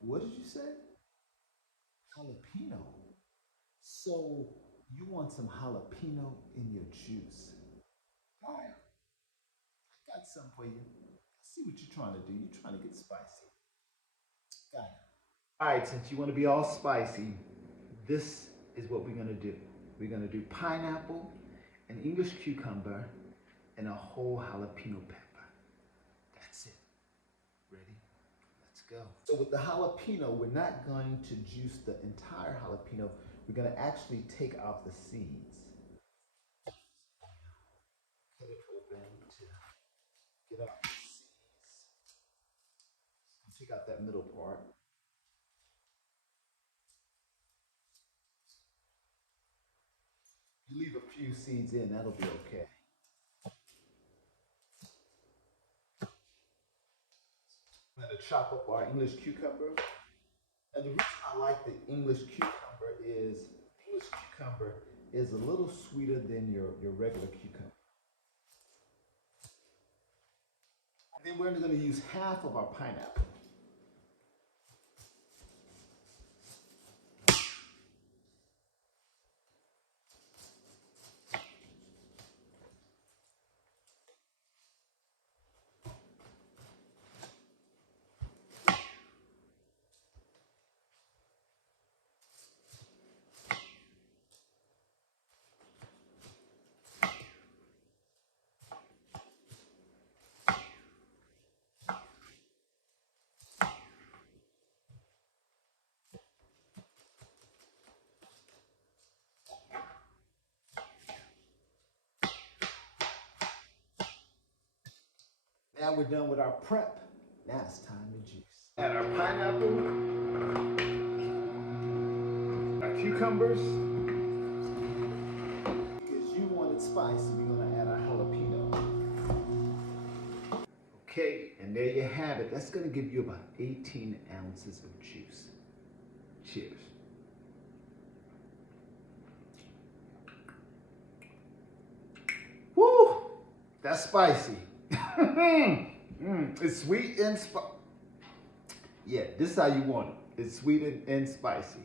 What did you say? Jalapeno. So you want some jalapeno in your juice? All right, I got something for you. I see what you're trying to do. You're trying to get spicy. Got it. All right, since you want to be all spicy, this is what we're gonna do. We're gonna do pineapple, an English cucumber, and a whole jalapeno pepper. That's it. Ready? Let's go. So with the jalapeno, we're not going to juice the entire jalapeno. We're gonna actually take out the seeds. Cut it open to get out the seeds. Take out that middle part. You leave a few seeds in, that'll be okay. I'm gonna chop up our English cucumber. And the reason I like the English cucumber is a little sweeter than your regular cucumber. And then we're only gonna use half of our pineapple. Now we're done with our prep. Now it's time to juice. Add our pineapple, our cucumbers. Because you want it spicy, we're gonna add our jalapeno. Okay, and there you have it. That's gonna give you about 18 ounces of juice. Cheers. Woo! That's spicy. It's sweet and spicy. Yeah, this is how you want it. It's sweet and spicy.